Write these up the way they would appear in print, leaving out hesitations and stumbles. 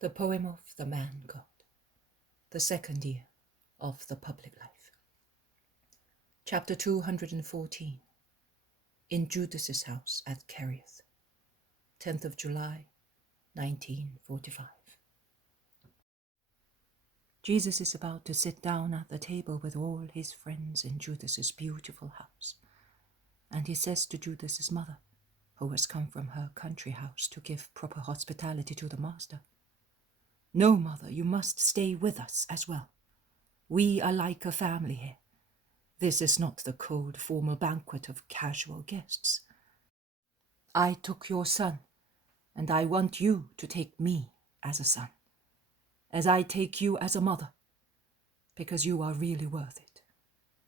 The poem of the man God, the second year of the public life. Chapter 214. In Judas's house at Kerioth, 10th of July, 1945. Jesus is about to sit down at the table with all his friends in Judas's beautiful house, and he says to Judas's mother, who has come from her country house to give proper hospitality to the master, "No, mother, you must stay with us as well. We are like a family here. This is not the cold, formal banquet of casual guests. I took your son, and I want you to take me as a son, as I take you as a mother, because you are really worth it.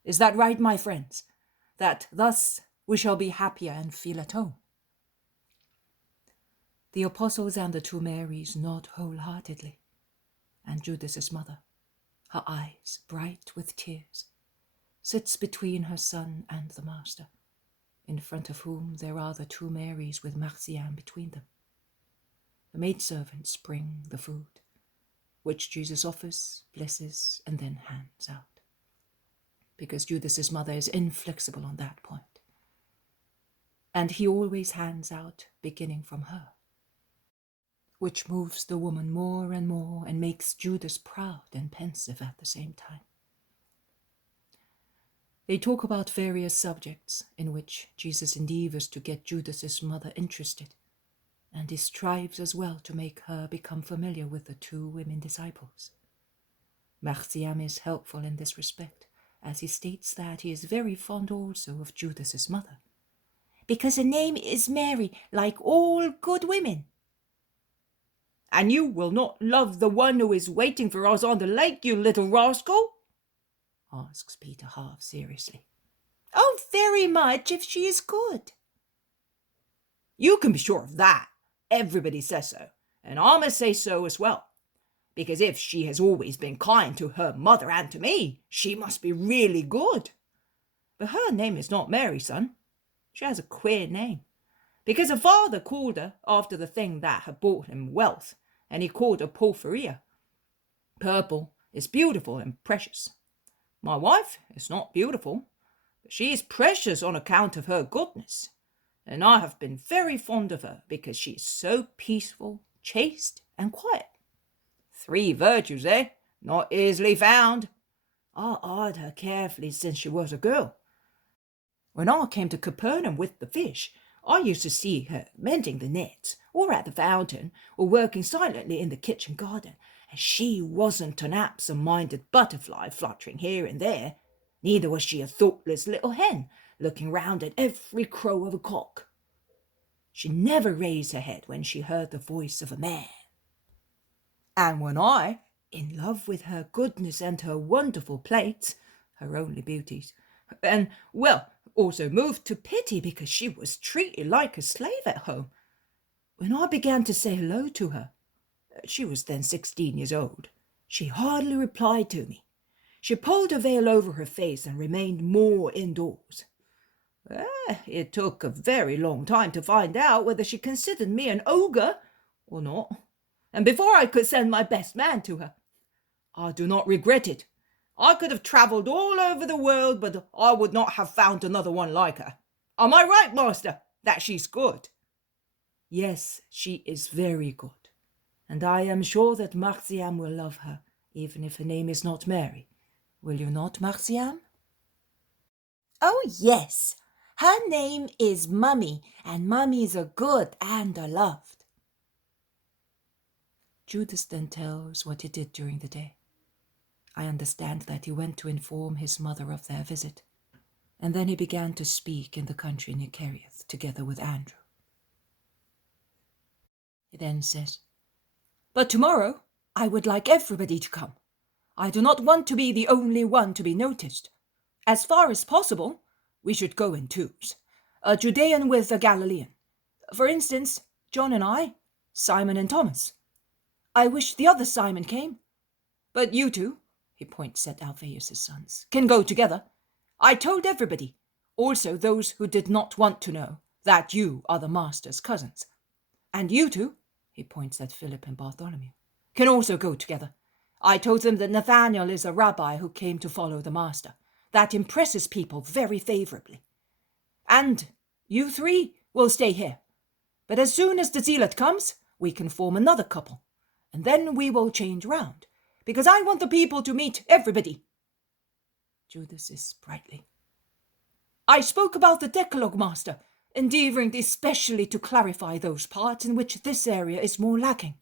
Is that right, my friends? That thus we shall be happier and feel at home?" The apostles and the two Marys nod wholeheartedly, and Judas's mother, her eyes bright with tears, sits between her son and the master, in front of whom there are the two Marys with Marcian between them. The maidservants bring the food, which Jesus offers, blesses, and then hands out, because Judas's mother is inflexible on that point, and he always hands out beginning from her, which moves the woman more and more and makes Judas proud and pensive at the same time. They talk about various subjects in which Jesus endeavors to get Judas's mother interested, and he strives as well to make her become familiar with the two women disciples. Marciam is helpful in this respect, as he states that he is very fond also of Judas's mother, because her name is Mary, like all good women. "And you will not love the one who is waiting for us on the lake, you little rascal?" asks Peter half seriously. "Oh, very much, if she is good." "You can be sure of that. Everybody says so, and I must say so as well, because if she has always been kind to her mother and to me, she must be really good. But her name is not Mary, son. She has a queer name, because her father called her after the thing that had brought him wealth, and he called her Porphyria. Purple is beautiful and precious. My wife is not beautiful, but she is precious on account of her goodness, and I have been very fond of her because she is so peaceful, chaste, and quiet. 3 virtues, eh? Not easily found. I eyed her carefully since she was a girl. When I came to Capernaum with the fish, I used to see her mending the nets, or at the fountain, or working silently in the kitchen garden, and she wasn't an absent-minded butterfly fluttering here and there. Neither was she a thoughtless little hen, looking round at every crow of a cock. She never raised her head when she heard the voice of a man. And when I, in love with her goodness and her wonderful plaits, her only beauties, and, well, also moved to pity because she was treated like a slave at home, when I began to say hello to her, she was then 16 years old, she hardly replied to me. She pulled her veil over her face and remained more indoors. It took a very long time to find out whether she considered me an ogre or not, and before I could send my best man to her. I do not regret it. I could have travelled all over the world, but I would not have found another one like her. Am I right, master, that she's good?" "Yes, she is very good, and I am sure that Marciam will love her, even if her name is not Mary. Will you not, Marciam?" "Oh, yes. Her name is Mummy, and mummies are good and are loved." Judas then tells what he did during the day. I understand that he went to inform his mother of their visit, and then he began to speak in the country near Kerioth, together with Andrew. He then says, "But tomorrow I would like everybody to come. I do not want to be the only one to be noticed. As far as possible, we should go in twos, a Judean with a Galilean. For instance, John and I, Simon and Thomas. I wish the other Simon came. But you two," he points at Alphaeus' sons, "can go together. I told everybody, also those who did not want to know, that you are the master's cousins. And you two," he points at Philip and Bartholomew, can also go together. I told them that Nathanael is a rabbi who came to follow the master. That impresses people very favorably. And you three will stay here. But as soon as the zealot comes, we can form another couple. And then we will change round, because I want the people to meet everybody. Judas is sprightly. I spoke about the Decalogue, Master, endeavouring especially to clarify those parts in which this area is more lacking.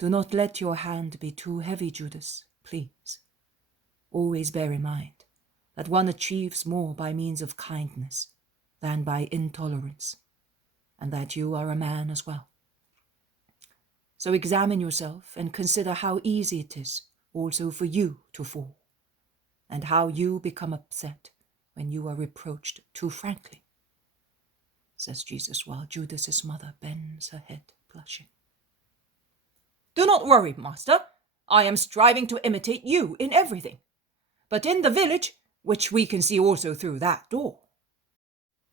Do not let your hand be too heavy, Judas, please. Always bear in mind that one achieves more by means of kindness than by intolerance, and that you are a man as well. So examine yourself and consider how easy it is also for you to fall, and how you become upset when you are reproached too frankly, says Jesus, while Judas's mother bends her head, blushing. Do not worry, Master. I am striving to imitate you in everything, but in the village, which we can see also through that door.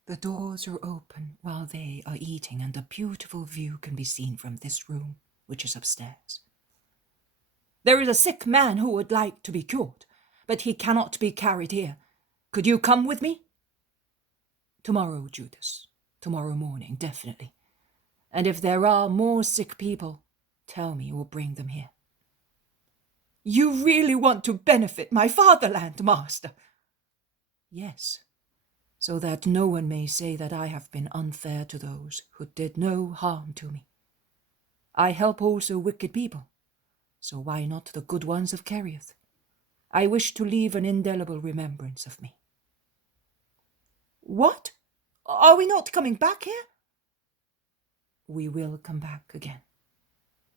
The doors are open while they are eating, and a beautiful view can be seen from this room, which is upstairs. There is a sick man who would like to be cured, but he cannot be carried here. Could you come with me? Tomorrow, Judas. Tomorrow morning, definitely. And if there are more sick people, tell me or bring them here. You really want to benefit my fatherland, Master? Yes, so that no one may say that I have been unfair to those who did no harm to me. I help also wicked people, so why not the good ones of Kerioth? I wish to leave an indelible remembrance of me. What? Are we not coming back here? We will come back again,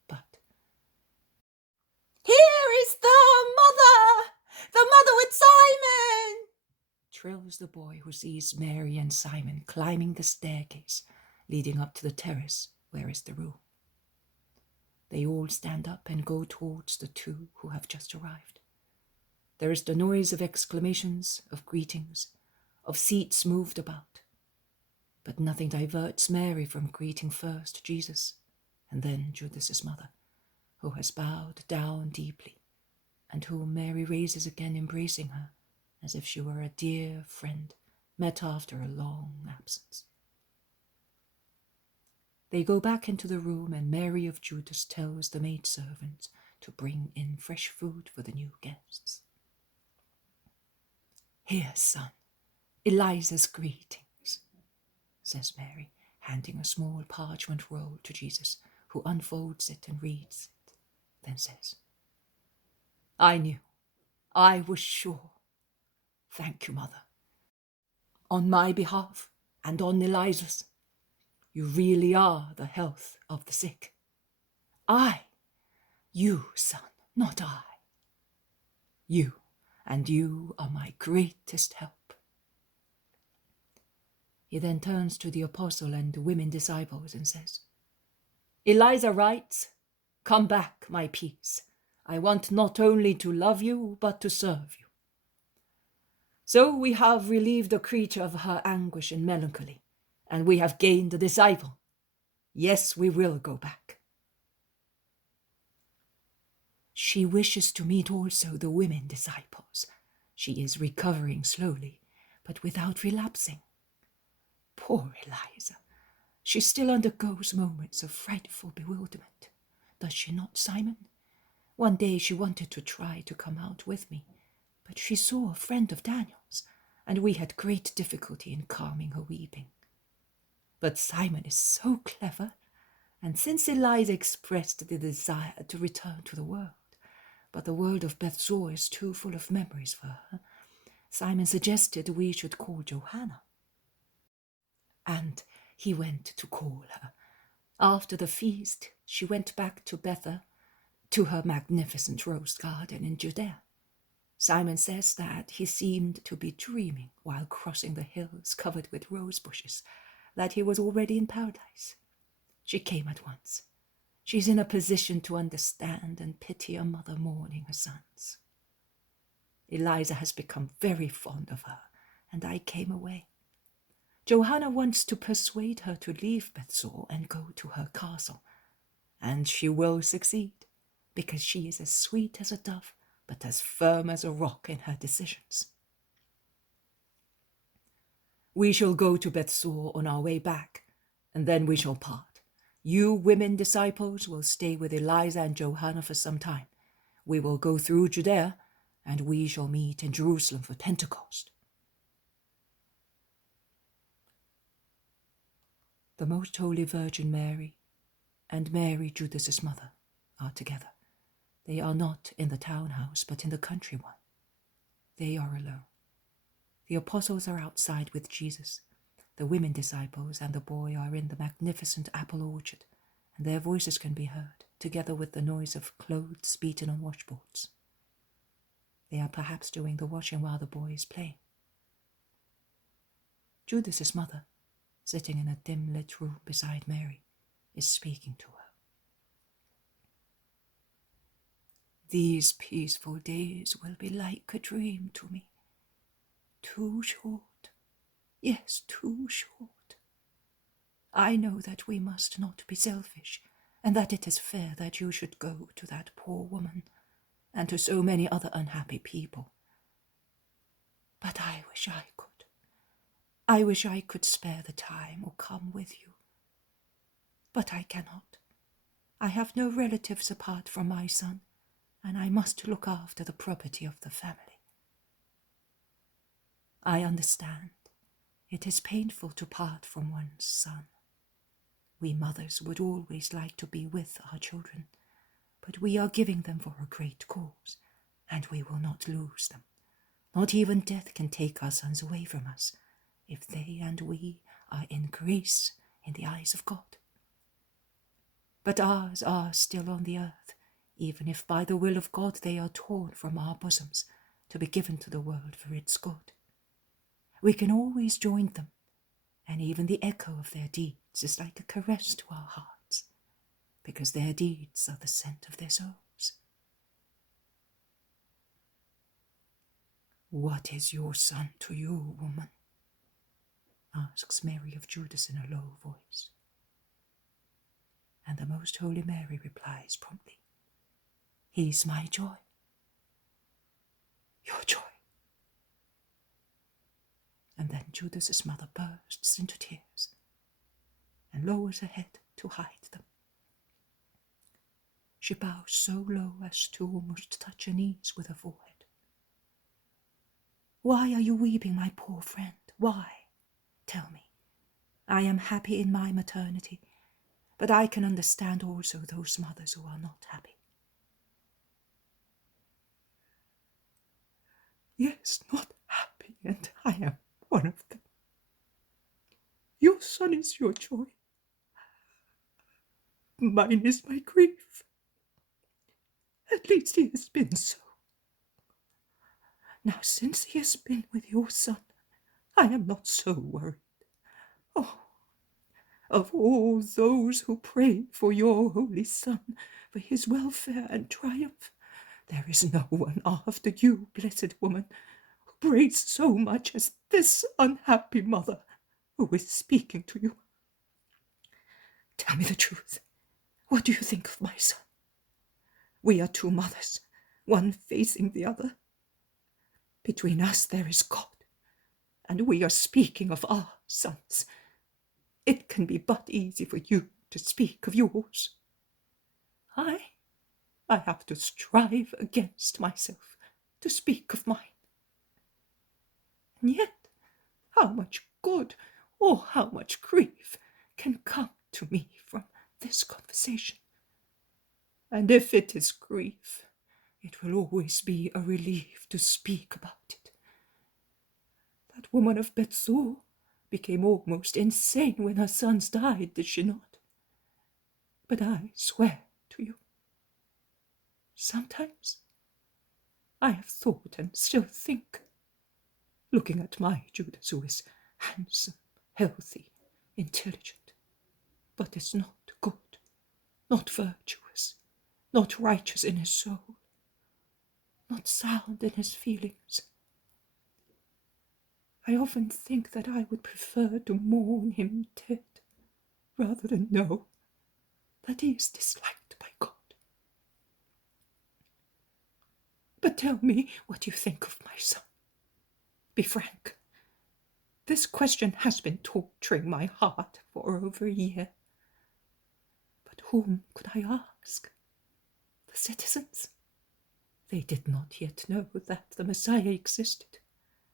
but... Here is the mother with Simon, trills the boy who sees Mary and Simon climbing the staircase leading up to the terrace where is the room. They all stand up and go towards the two who have just arrived. There is the noise of exclamations, of greetings, of seats moved about. But nothing diverts Mary from greeting first Jesus and then Judas's mother, who has bowed down deeply, and whom Mary raises again, embracing her as if she were a dear friend met after a long absence. They go back into the room, and Mary of Judas tells the maidservants to bring in fresh food for the new guests. Here, son, Eliza's greetings, says Mary, handing a small parchment roll to Jesus, who unfolds it and reads it, then says, I was sure. Thank you, Mother. On my behalf and on Eliza's, you really are the health of the sick. You, son, not I. You, and you are my greatest help. He then turns to the apostle and the women disciples and says, Eliza writes, come back, my peace. I want not only to love you, but to serve you. So we have relieved the creature of her anguish and melancholy, and we have gained a disciple. Yes, we will go back. She wishes to meet also the women disciples. She is recovering slowly, but without relapsing. Poor Eliza. She still undergoes moments of frightful bewilderment. Does she not, Simon? One day she wanted to try to come out with me, but she saw a friend of Daniel's, and we had great difficulty in calming her weeping. But Simon is so clever, and since Eliza expressed the desire to return to the world, but the world of Bethzor is too full of memories for her, Simon suggested we should call Johanna. And he went to call her. After the feast, she went back to Bethel, to her magnificent rose garden in Judea. Simon says that he seemed to be dreaming while crossing the hills covered with rose bushes, that he was already in paradise. She came at once. She's in a position to understand and pity a mother mourning her sons. Eliza has become very fond of her, and I came away. Johanna wants to persuade her to leave Bethzor and go to her castle. and she will succeed, because she is as sweet as a dove, but as firm as a rock in her decisions. We shall go to Bethsur on our way back, and then we shall part. You women disciples will stay with Eliza and Johanna for some time. We will go through Judea, and we shall meet in Jerusalem for Pentecost. The Most Holy Virgin Mary and Mary, Judas's mother, are together. They are not in the townhouse, but in the country one. They are alone. The apostles are outside with Jesus. The women disciples and the boy are in the magnificent apple orchard, and their voices can be heard, together with the noise of clothes beaten on washboards. They are perhaps doing the washing while the boy is playing. Judas's mother, sitting in a dim-lit room beside Mary, is speaking to her. These peaceful days will be like a dream to me. Too short. Yes, too short. I know that we must not be selfish, and that it is fair that you should go to that poor woman, and to so many other unhappy people. But I wish I could. I wish I could spare the time or come with you. But I cannot. I have no relatives apart from my son, and I must look after the property of the family. I understand. It is painful to part from one's son. We mothers would always like to be with our children, but we are giving them for a great cause, and we will not lose them. Not even death can take our sons away from us, if they and we are in grace in the eyes of God. But ours are still on the earth, even if by the will of God they are torn from our bosoms to be given to the world for its good. We can always join them, and even the echo of their deeds is like a caress to our hearts, because their deeds are the scent of their souls. What is your son to you, woman? Asks Mary of Judas in a low voice. And the Most Holy Mary replies promptly, He's my joy. Your joy. And then Judas's mother bursts into tears and lowers her head to hide them. She bows so low as to almost touch her knees with her forehead. Why are you weeping, my poor friend? Why? Tell me. I am happy in my maternity, but I can understand also those mothers who are not happy. Yes, not happy, and I am one of them. Your son is your joy. Mine is my grief. At least he has been so. Now, since he has been with your son, I am not so worried. Oh, of all those who pray for your holy son, for his welfare and triumph, there is no one after you, blessed woman, who prays so much as this unhappy mother who is speaking to you. Tell me the truth. What do you think of my son? We are two mothers, one facing the other. Between us there is God, and we are speaking of our sons. It can be but easy for you to speak of yours. I have to strive against myself to speak of mine. And yet, how much good or how much grief can come to me from this conversation? And if it is grief, it will always be a relief to speak about it. That woman of Bethsur became almost insane when her sons died, did she not? But I swear to you, sometimes I have thought and still think, looking at my Judas, who is handsome, healthy, intelligent, but is not good, not virtuous, not righteous in his soul, not sound in his feelings. I often think that I would prefer to mourn him dead rather than know that he is disliked by God. But tell me what you think of my son. Be frank. This question has been torturing my heart for over a year. But whom could I ask? The citizens? They did not yet know that the Messiah existed,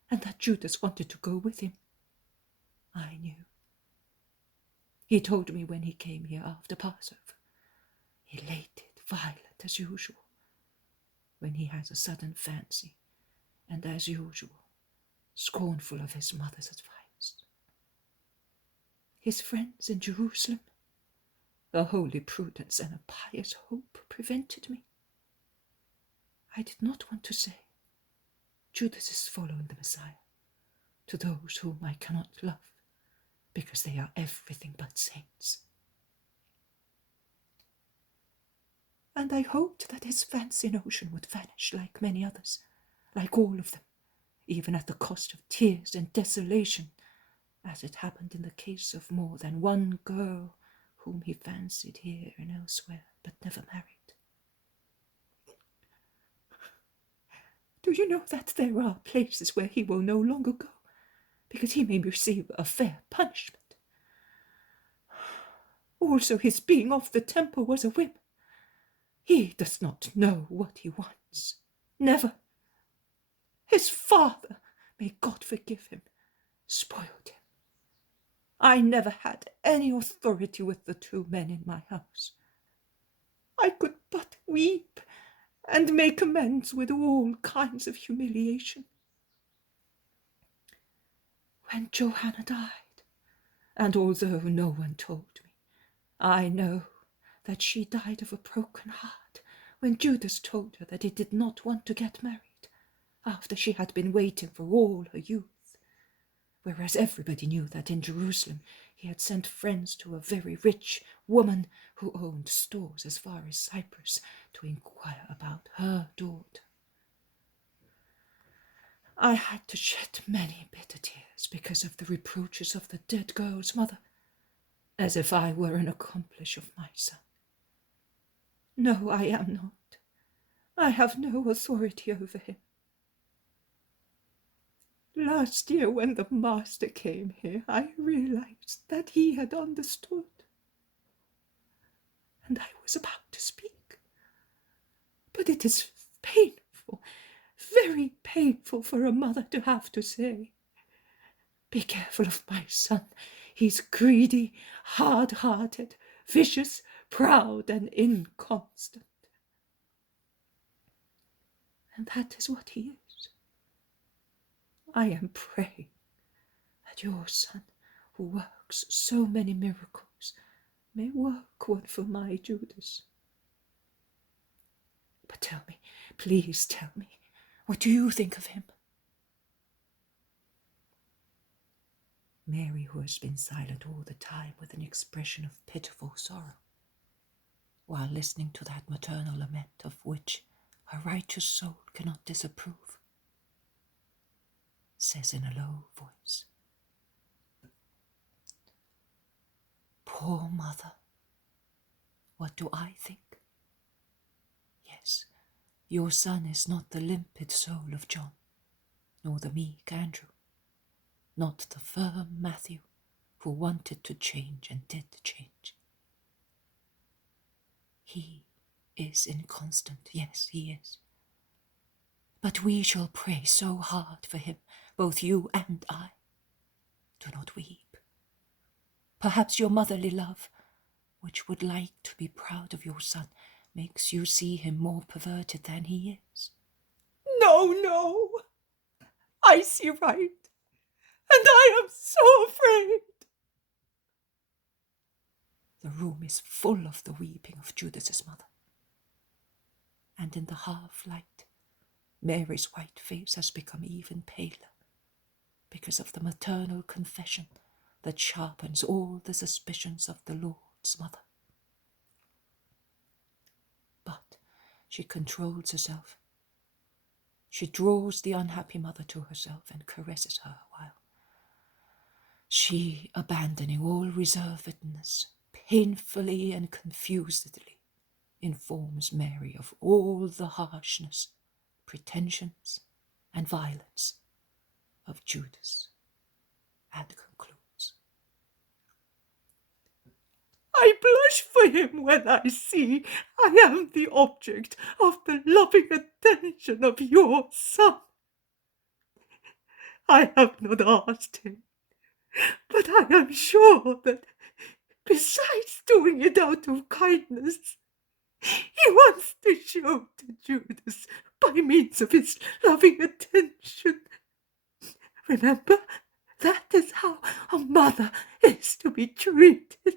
and that Judas wanted to go with him. I knew. He told me when he came here after Passover. Elated, violent as usual, when he has a sudden fancy, and as usual, scornful of his mother's advice. His friends in Jerusalem, a holy prudence and a pious hope prevented me. I did not want to say, Judas is following the Messiah, to those whom I cannot love, because they are everything but saints. And I hoped that his fancy notion would vanish like many others, like all of them, even at the cost of tears and desolation, as it happened in the case of more than one girl whom he fancied here and elsewhere, but never married. Do you know that there are places where he will no longer go, because he may receive a fair punishment? Also, his being off the temple was a whim. He does not know what he wants. Never. His father, may God forgive him, spoiled him. I never had any authority with the two men in my house. I could but weep and make amends with all kinds of humiliation. When Johanna died, and although no one told me, I know that she died of a broken heart when Judas told her that he did not want to get married, after she had been waiting for all her youth, whereas everybody knew that in Jerusalem he had sent friends to a very rich woman who owned stores as far as Cyprus to inquire about her daughter. I had to shed many bitter tears because of the reproaches of the dead girl's mother, as if I were an accomplice of my son. No, I am not. I have no authority over him. Last year, when the master came here, I realized that he had understood. And I was about to speak. But it is painful, very painful for a mother to have to say, be careful of my son. He's greedy, hard-hearted, vicious, proud, and inconstant. And that is what he is. I am praying that your son, who works so many miracles, may work one for my Judas. But tell me, please tell me, what do you think of him? Mary, who has been silent all the time with an expression of pitiful sorrow, while listening to that maternal lament of which her righteous soul cannot disapprove, says in a low voice, Poor mother, what do I think? Yes, your son is not the limpid soul of John, nor the meek Andrew, not the firm Matthew, who wanted to change and did change. He is inconstant, yes, he is. But we shall pray so hard for him, both you and I. Do not weep. Perhaps your motherly love, which would like to be proud of your son, makes you see him more perverted than he is. No, I see right, and I am so afraid. The room is full of the weeping of Judas's mother, and in the half-light, Mary's white face has become even paler because of the maternal confession that sharpens all the suspicions of the Lord's mother. But she controls herself. She draws the unhappy mother to herself and caresses her a while. She, abandoning all reservedness, painfully and confusedly informs Mary of all the harshness, pretensions, and violence of Judas, and concludes, I blush for him when I see I am the object of the loving attention of your son. I have not asked him, but I am sure that besides doing it out of kindness, he wants to show to Judas by means of his loving attention. Remember, that is how a mother is to be treated.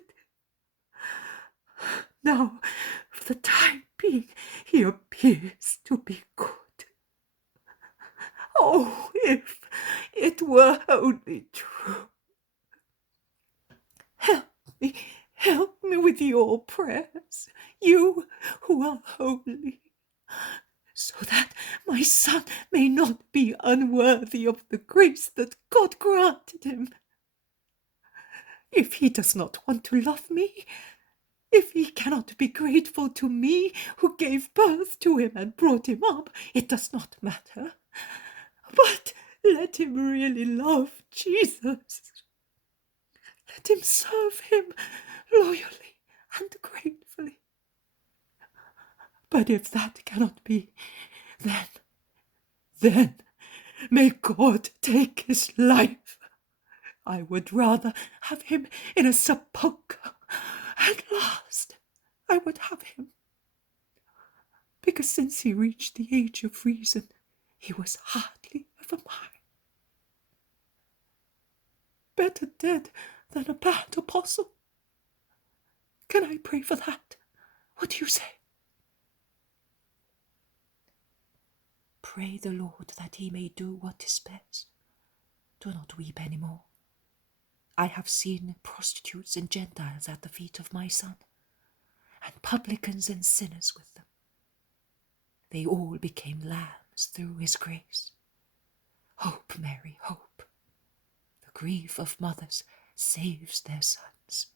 Now, for the time being, he appears to be good. Oh, if it were only true. Help me with your prayers, you who are holy, so that my son may not be unworthy of the grace that God granted him. If he does not want to love me, if he cannot be grateful to me who gave birth to him and brought him up, it does not matter. But let him really love Jesus. Let him serve him loyally and gratefully. But if that cannot be, then may God take his life. I would rather have him in a sepulchre. At last, I would have him. Because since he reached the age of reason, he was hardly of a mind. Better dead than a bad apostle. Can I pray for that? What do you say? Pray the Lord that he may do what is best. Do not weep any more. I have seen prostitutes and Gentiles at the feet of my son, and publicans and sinners with them. They all became lambs through his grace. Hope, Mary, hope. The grief of mothers saves their sons.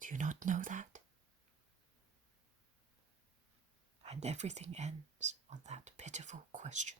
Do you not know that? And everything ends on that pitiful question.